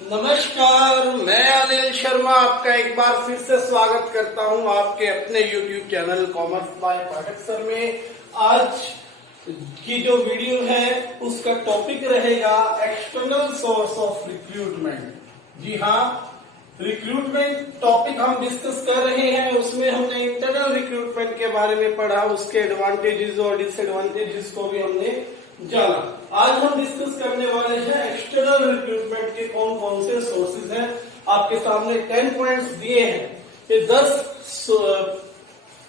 नमस्कार, मैं अनिल शर्मा आपका एक बार फिर से स्वागत करता हूं आपके अपने YouTube channel commerce by Pathak sir में। आज की जो वीडियो है उसका टॉपिक रहेगा एक्सटर्नल सोर्स ऑफ रिक्रूटमेंट। जी हाँ, रिक्रूटमेंट टॉपिक हम डिस्कस कर रहे हैं। उसमें हमने इंटरनल रिक्रूटमेंट के बारे में पढ़ा, उसके एडवांटेजेस और डिसएडवांटेजेस को भी हमने जाना। आज हम डिस्कस करने वाले हैं एक्सटर्नल रिक्रूटमेंट के कौन कौन से सोर्सेज हैं। आपके सामने 10 पॉइंट्स दिए हैं। ये 10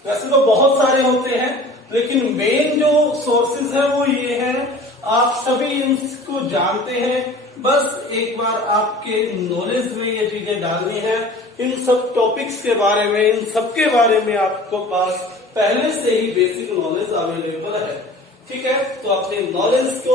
वैसे तो बहुत सारे होते हैं, लेकिन मेन जो सोर्सेज है वो ये है। आप सभी इनको जानते हैं, बस एक बार आपके नॉलेज में ये चीजें डालनी है। इन सब टॉपिक्स के बारे में, इन सब के बारे में आपको पास पहले से ही बेसिक नॉलेज अवेलेबल है। ठीक है, तो अपने नॉलेज को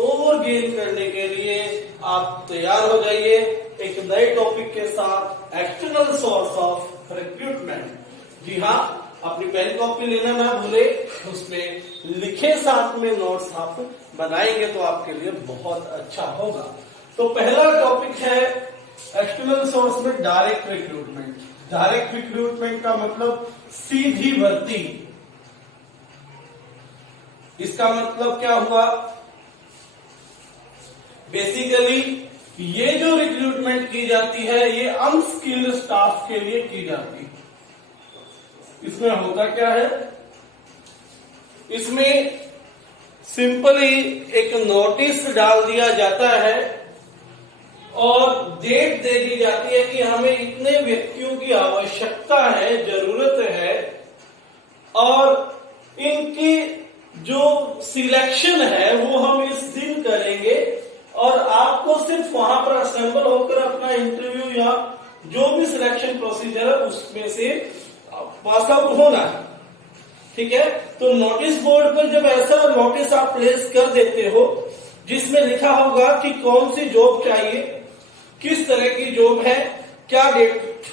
ओवर गेन करने के लिए आप तैयार हो जाइए एक नए टॉपिक के साथ, एक्सटर्नल सोर्स ऑफ रिक्रूटमेंट। जी हाँ, अपनी पेन कॉपी लेना ना भूले, उसमें लिखे साथ में नोट्स आप बनाएंगे तो आपके लिए बहुत अच्छा होगा। तो पहला टॉपिक है एक्सटर्नल सोर्स में डायरेक्ट रिक्रूटमेंट। डायरेक्ट रिक्रूटमेंट का मतलब सीधी भर्ती। इसका मतलब क्या हुआ? बेसिकली ये जो रिक्रूटमेंट की जाती है ये अनस्किल्ड स्टाफ के लिए की जाती है। इसमें होता क्या है? इसमें सिंपली एक नोटिस डाल दिया जाता है और डेट दे दी जाती है कि हमें इतने व्यक्तियों की आवश्यकता है, जरूरत है, और इनकी जो सिलेक्शन है वो हम इस दिन करेंगे और आपको सिर्फ वहां पर असेंबल होकर अपना इंटरव्यू या जो भी सिलेक्शन प्रोसीजर है उसमें से पास आउट होना है। ठीक है, तो नोटिस बोर्ड पर जब ऐसा नोटिस आप प्लेस कर देते हो जिसमें लिखा होगा कि कौन सी जॉब चाहिए, किस तरह की जॉब है, क्या डेट,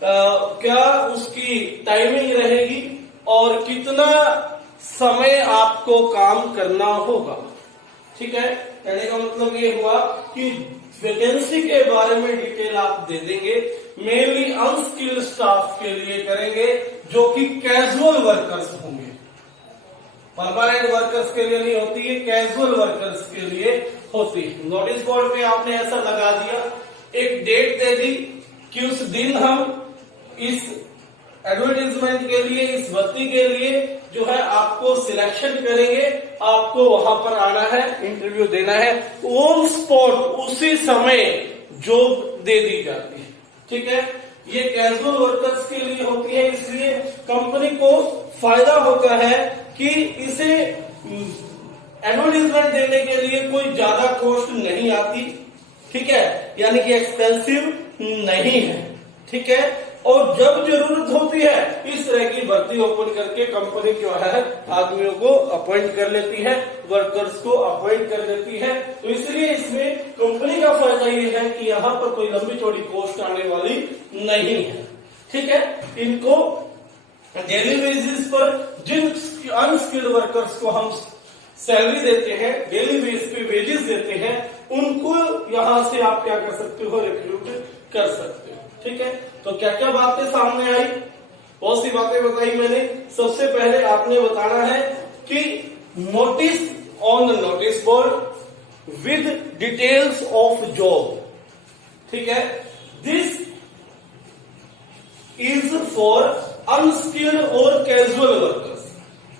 क्या उसकी टाइमिंग रहेगी और कितना समय आपको काम करना होगा। ठीक है, कहने का मतलब ये हुआ कि वैकेंसी के बारे में डिटेल आप दे देंगे। मेनली अनस्किल्ड स्टाफ के लिए करेंगे जो कि कैजुअल वर्कर्स होंगे, परमानेंट वर्कर्स के लिए नहीं होती है, कैजुअल वर्कर्स के लिए होती है। नोटिस बोर्ड पे आपने ऐसा लगा दिया, एक डेट दे दी कि उस दिन हम इस एडवर्टाइजमेंट के लिए, इस भर्ती के लिए जो है आपको सिलेक्शन करेंगे, आपको वहां पर आना है, इंटरव्यू देना है। ऑन स्पॉट उसी समय जॉब दे दी जाती है। ठीक है, ये कैजुअल वर्कर्स के लिए होती है, इसलिए कंपनी को फायदा होता है कि इसे एडवर्टाइजमेंट देने के लिए कोई ज्यादा कॉस्ट नहीं आती। ठीक है, यानी कि एक्सपेंसिव नहीं है। ठीक है, और जब जरूरत होती है इस तरह की भर्ती ओपन करके कंपनी जो है आदमियों को अपॉइंट कर लेती है, वर्कर्स को अपॉइंट कर लेती है। तो इसलिए इसमें कंपनी का फायदा ये है कि यहाँ पर कोई लंबी चौड़ी पोस्ट आने वाली नहीं है। ठीक है, इनको डेली बेसिस पर जिन अनस्किल्ड वर्कर्स को हम सैलरी देते हैं, डेली बेसिस पे वेजेस देते हैं, उनको यहां से आप क्या कर सकते हो, रिक्रूट कर सकते हो। ठीक है, तो क्या क्या बातें सामने आई? बहुत सी बातें बताई मैंने। सबसे पहले आपने बताना है कि notice on the notice board with details of job. ठीक है, दिस इज फॉर अनस्किल्ड और कैजुअल वर्कर्स।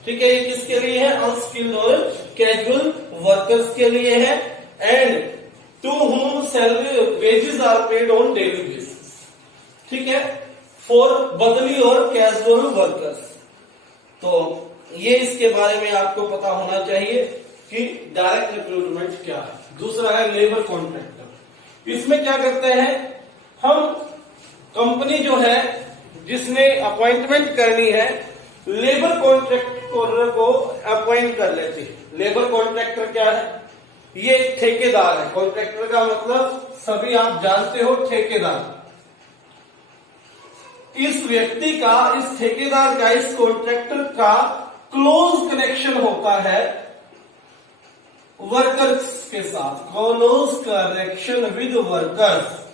ठीक है, ये किसके लिए है? अनस्किल्ड और कैजुअल वर्कर्स के लिए है। And to whom salary wages are paid on daily basis. ठीक है, फॉर बदली और कैजुअल वर्कर्स। तो ये इसके बारे में आपको पता होना चाहिए कि डायरेक्ट रिक्रूटमेंट क्या है। दूसरा है लेबर कॉन्ट्रैक्टर। इसमें क्या करते हैं हम, कंपनी जो है जिसने अपॉइंटमेंट करनी है, लेबर कॉन्ट्रैक्टर को अपॉइंट कर लेती है। लेबर कॉन्ट्रैक्टर क्या है? ये एक ठेकेदार है। कॉन्ट्रैक्टर का मतलब सभी आप जानते हो, ठेकेदार। इस व्यक्ति का, इस ठेकेदार का, इस कॉन्ट्रैक्टर का क्लोज कनेक्शन होता है वर्कर्स के साथ, क्लोज कनेक्शन विद वर्कर्स।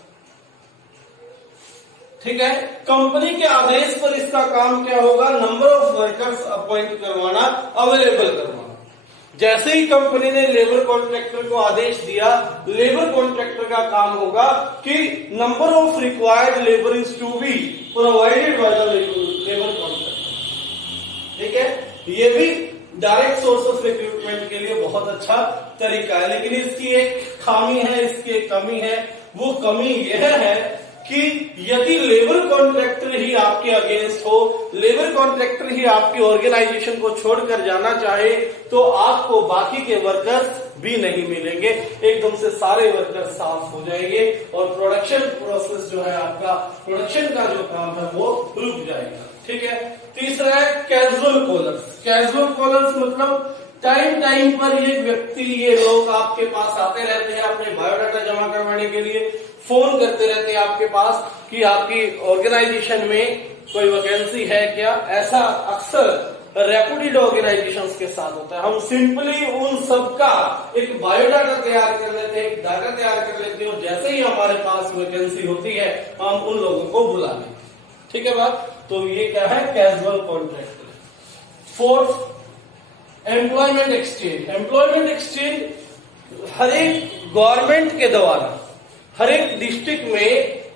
ठीक है, कंपनी के आदेश पर इसका काम क्या होगा, नंबर ऑफ वर्कर्स अपॉइंट करवाना, अवेलेबल करवाना। जैसे ही कंपनी ने लेबर कॉन्ट्रैक्टर को आदेश दिया, लेबर कॉन्ट्रैक्टर का काम होगा कि number of required labour is to be provided by the labour contractor. ठीक है, ये भी डायरेक्ट सोर्स ऑफ रिक्रूटमेंट के लिए बहुत अच्छा तरीका है, लेकिन इसकी एक खामी है, इसकी एक कमी है। वो कमी यह है कि यदि लेबर कॉन्ट्रैक्टर ही आपके अगेंस्ट हो, लेबर कॉन्ट्रैक्टर ही आपकी ऑर्गेनाइजेशन को छोड़कर जाना चाहे, तो आपको बाकी के वर्कर्स भी नहीं मिलेंगे, एकदम से सारे वर्कर्स साफ हो जाएंगे और प्रोडक्शन प्रोसेस जो है, आपका प्रोडक्शन का जो काम है वो रुक जाएगा। ठीक है, तीसरा है कैजुअल कॉलर्स। कैजुअल कॉलर्स मतलब टाइम पर ये व्यक्ति, ये लोग आपके पास आते रहते हैं अपने बायोडाटा जमा करवाने के लिए, फोन करते रहते हैं आपके पास कि आपकी ऑर्गेनाइजेशन में कोई वैकेंसी है क्या। ऐसा अक्सर रेपुटेड ऑर्गेनाइजेशंस के साथ होता है। हम सिंपली उन सबका एक बायोडाटा तैयार कर लेते हैं, एक डाटा तैयार कर लेते हैं और जैसे ही हमारे पास वैकेंसी होती है हम उन लोगों को बुला लेते हैं। ठीक है बात, तो ये क्या है, casual contractor. Fourth, employment exchange. Employment exchange हर एक गवर्नमेंट के द्वारा हर एक डिस्ट्रिक्ट में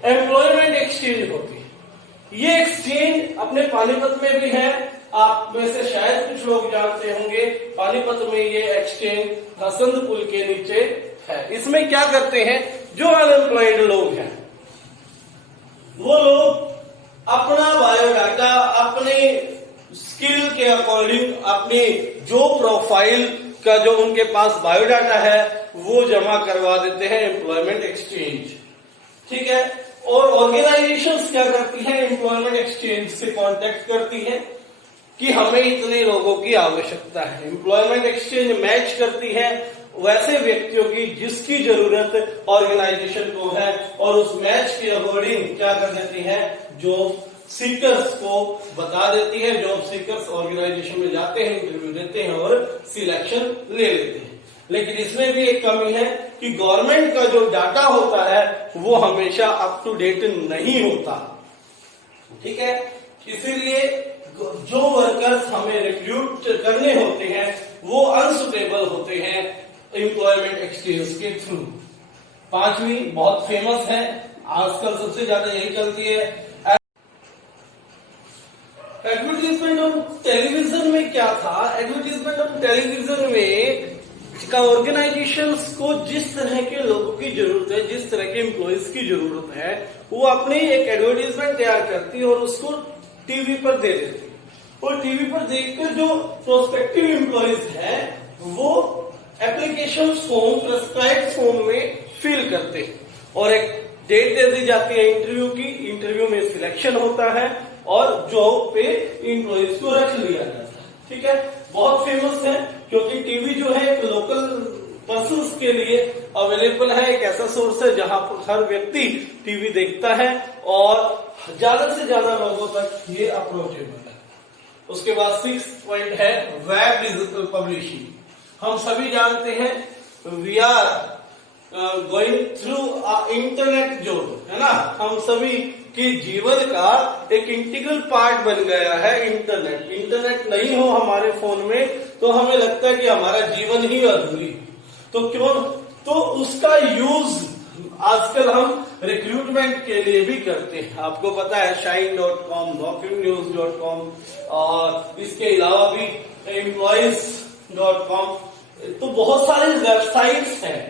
एम्प्लॉयमेंट एक्सचेंज होती है। ये एक्सचेंज अपने पानीपत में भी है, आप में से शायद कुछ लोग जानते होंगे, पानीपत में ये एक्सचेंज हसंद पुल के नीचे है। इसमें क्या करते हैं, जो अनएम्प्लॉयड लोग हैं वो लोग अपना बायोडाटा अपने स्किल के अकॉर्डिंग, अपनी जो प्रोफाइल का जो उनके पास बायोडाटा है वो जमा करवा देते हैं एम्प्लॉयमेंट एक्सचेंज। ठीक है, और ऑर्गेनाइजेशंस क्या करती हैं, एम्प्लॉयमेंट एक्सचेंज से कांटेक्ट करती हैं कि हमें इतने लोगों की आवश्यकता है। एम्प्लॉयमेंट एक्सचेंज मैच करती है वैसे व्यक्तियों की जिसकी जरूरत ऑर्गेनाइजेशन को है, और उस मैच के अकॉर्डिंग क्या कर देती है, जॉब सीकर्स को बता देती है। जॉब सीकर्स ऑर्गेनाइजेशन में जाते हैं, इंटरव्यू देते हैं और सिलेक्शन ले लेते हैं। लेकिन इसमें भी एक कमी है कि गवर्नमेंट का जो डाटा होता है वो हमेशा अप टू डेट नहीं होता। ठीक है, इसीलिए जो वर्कर्स हमें रिक्रूट करने होते हैं वो अनसुटेबल होते हैं एम्प्लॉयमेंट एक्सचेंज के थ्रू। पांचवी बहुत फेमस है, आजकल सबसे ज्यादा यही चलती है, एडवर्टीजमेंट ऑन टेलीविजन। में क्या था, एडवर्टीजमेंट ऑन टेलीविजन में का ऑर्गेनाइजेशंस को जिस तरह के लोगों की जरूरत है, जिस तरह के एम्प्लॉयज की जरूरत है, वो अपनी एक एडवर्टीजमेंट तैयार करती है और उसको टीवी पर दे देती है। और टीवी पर देखकर जो प्रोस्पेक्टिव एम्प्लॉयज है वो एप्लीकेशन फॉर्म, प्रेस्क्राइब्ड फॉर्म में फिल करते हैं और एक डेट दे दी जाती है इंटरव्यू की। इंटरव्यू में सिलेक्शन होता है और जॉब पे एम्प्लॉयज को रख लिया जाता है। ठीक है, बहुत फेमस है क्योंकि टीवी जो है एक लोकल पर्सन्स के लिए अवेलेबल है, एक ऐसा सोर्स है जहां पर हर व्यक्ति टीवी देखता है और ज्यादा से ज्यादा लोगों तक ये अप्रोचेबल है। उसके बाद 6 पॉइंट है वेब डिजिटल पब्लिशिंग। हम सभी जानते हैं we are going through internet zone, है ना। हम सभी के जीवन का एक इंटीग्रल पार्ट बन गया है इंटरनेट। इंटरनेट नहीं हो हमारे फोन में तो हमें लगता है कि हमारा जीवन ही अधूरी। तो क्यों, तो उसका यूज आजकल हम रिक्रूटमेंट के लिए भी करते हैं। आपको पता है shine.com, naukrinews.com और इसके अलावा भी employees.com, तो बहुत सारे वेबसाइट्स हैं,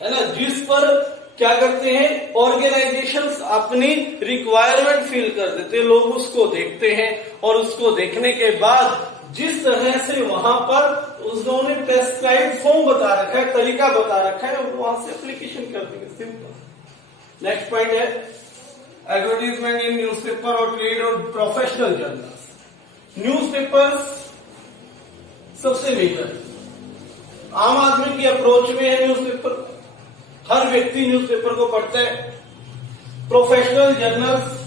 है ना, जिस पर क्या करते हैं ऑर्गेनाइजेशंस अपनी रिक्वायरमेंट फिल कर देते हैं। लोग उसको देखते हैं और उसको देखने के बाद जिस तरह से वहां पर उन्होंने प्रेस्क्राइब्ड फॉर्म बता रखा है, तरीका बता रखा है, वहां से एप्लीकेशन कर देंगे, सिंपल। नेक्स्ट पॉइंट है एडवर्टीजमेंट इन न्यूज़पेपर और ट्रेड और प्रोफेशनल जर्नल्स। न्यूज़पेपर्स सबसे मेजर, आम आदमी की अप्रोच में है न्यूज़पेपर, हर व्यक्ति न्यूज़पेपर को पढ़ता है। प्रोफेशनल जर्नल्स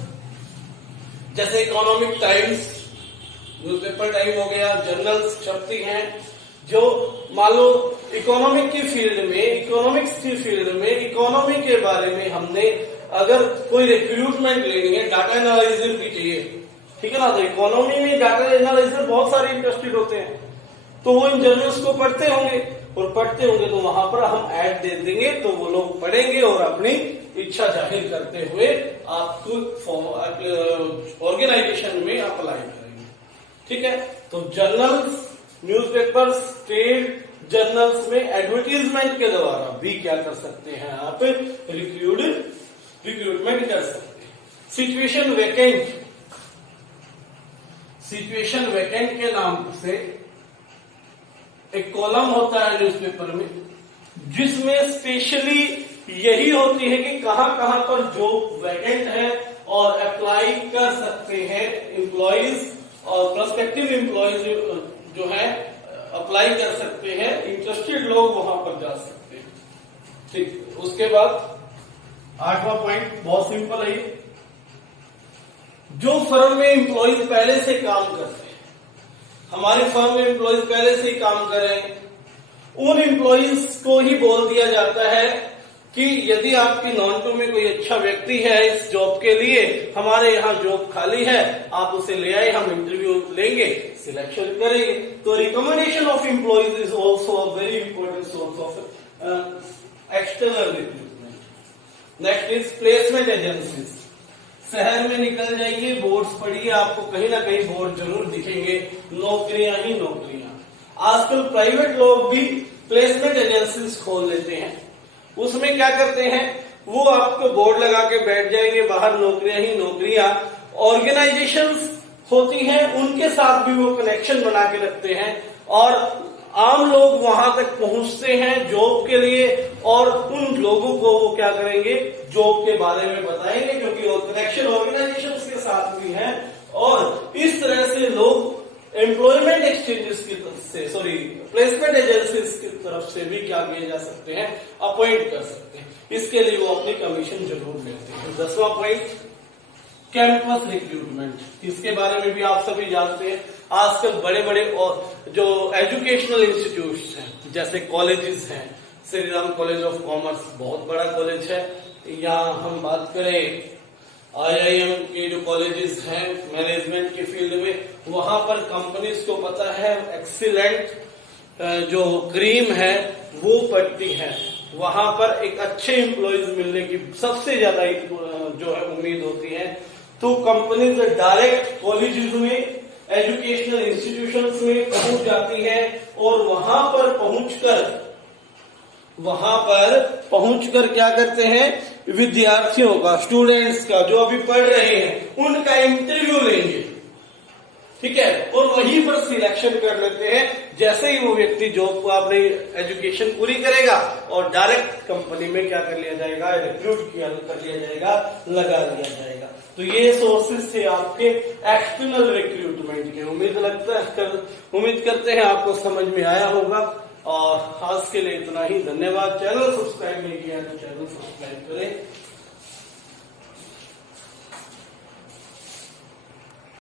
जैसे इकोनॉमिक टाइम्स, न्यूज़पेपर टाइम हो गया, जर्नल्स छपती हैं जो मान लो इकोनॉमिक की फील्ड में, इकोनॉमिक्स की फील्ड में, इकोनॉमी के बारे में हमने अगर कोई रिक्रूटमेंट लेनी है, डाटा एनालिसिस की चाहिए, ठीक है ना, तो इकोनॉमी में डाटा एनालिसिस बहुत सारे इंटरेस्टेड होते हैं, तो वो इन जर्नल्स को पढ़ते होंगे, और पढ़ते होंगे तो वहां पर हम ऐड दे देंगे, तो वो लोग पढ़ेंगे और अपनी इच्छा जाहिर करते हुए आपको ऑर्गेनाइजेशन में अप्लाई करेंगे। ठीक है, तो जर्नल्स, न्यूज़पेपर्स, ट्रेड जर्नल्स में एडवर्टीजमेंट के द्वारा भी क्या कर सकते हैं आप, रिक्रूटमेंट कर सकते हैं। सिचुएशन वैकेंट, सिचुएशन वैकेंट के नाम से एक कॉलम होता है न्यूज़पेपर में, जिसमें स्पेशली यही होती है कि कहां कहां पर जॉब वैकेंट है और अप्लाई कर सकते हैं एम्प्लॉइज, और प्रोस्पेक्टिव एम्प्लॉइज जो है अप्लाई कर सकते हैं, इंटरेस्टेड लोग वहां पर जा सकते हैं। ठीक, उसके बाद 8वां पॉइंट बहुत सिंपल है, जो फर्म में एम्प्लॉइज पहले से काम करते हैं, हमारी फर्म में एम्प्लॉइज पहले से ही काम कर रहे हैं, उन एम्प्लॉइज को ही बोल दिया जाता है कि यदि आपकी नॉन में कोई अच्छा व्यक्ति है इस जॉब के लिए, हमारे यहाँ जॉब खाली है, आप उसे ले आए, हम इंटरव्यू लेंगे, सिलेक्शन करेंगे। तो recommendation of employees is also a very important source of external recruitment. Next is placement agencies. शहर में निकल जाइए, बोर्ड्स पढ़िए, आपको कहीं ना कहीं बोर्ड जरूर दिखेंगे, नौकरियां ही नौकरियां। आजकल प्राइवेट लोग भी प्लेसमेंट एजेंसीज खोल लेते हैं, उसमें क्या करते हैं, वो आपको बोर्ड लगा के बैठ जाएंगे, बाहर नौकरियां ही नौकरियां। ऑर्गेनाइजेशंस होती हैं, उनके साथ भी वो कनेक्शन बना के रखते हैं, और आम लोग वहां तक पहुंचते हैं जॉब के लिए, और उन लोगों को वो क्या करेंगे, जॉब के बारे में बताएंगे, क्योंकि कनेक्शन ऑर्गेनाइजेशंस के साथ भी है। और इस तरह से लोग एम्प्लॉयमेंट एक्सचेंजेस की तरफ से, सॉरी प्लेसमेंट एजेंसीज की तरफ से भी क्या किए जा सकते हैं, अपॉइंट कर सकते हैं। इसके लिए वो अपनी कमीशन जरूर लेते हैं। 10वां पॉइंट, कैंपस रिक्रूटमेंट। इसके बारे में भी आप सभी जानते हैं, आजकल बड़े बड़े और जो एजुकेशनल इंस्टीट्यूट्स हैं, जैसे कॉलेजेस हैं, Shri Ram college of commerce बहुत बड़ा कॉलेज है, यहाँ हम बात करें IIM के जो कॉलेजेस हैं मैनेजमेंट के फील्ड में, वहां पर कंपनीज को पता है एक्सीलेंट जो क्रीम है वो पड़ती है, वहां पर एक अच्छे एम्प्लॉयज मिलने की सबसे ज्यादा जो है उम्मीद होती है। तो कंपनीज डायरेक्ट कॉलेजेस में, एजुकेशनल इंस्टीट्यूशंस में पहुंच जाती है, और वहां पर पहुंचकर क्या करते हैं, विद्यार्थियों का, स्टूडेंट्स का, जो अभी पढ़ रहे हैं, उनका इंटरव्यू लेंगे। ठीक है, और वहीं पर सिलेक्शन कर लेते हैं। जैसे ही वो व्यक्ति जॉब को अपनी एजुकेशन पूरी करेगा, और डायरेक्ट कंपनी में क्या कर लिया जाएगा, रिक्रूट कर लिया जाएगा, लगा लिया जाएगा। तो ये सोर्सेस थे आपके एक्सटर्नल रिक्रूटमेंट के। उम्मीद करते हैं आपको समझ में आया होगा, और आज के लिए इतना ही। धन्यवाद। चैनल सब्सक्राइब नहीं किया तो चैनल सब्सक्राइब करें।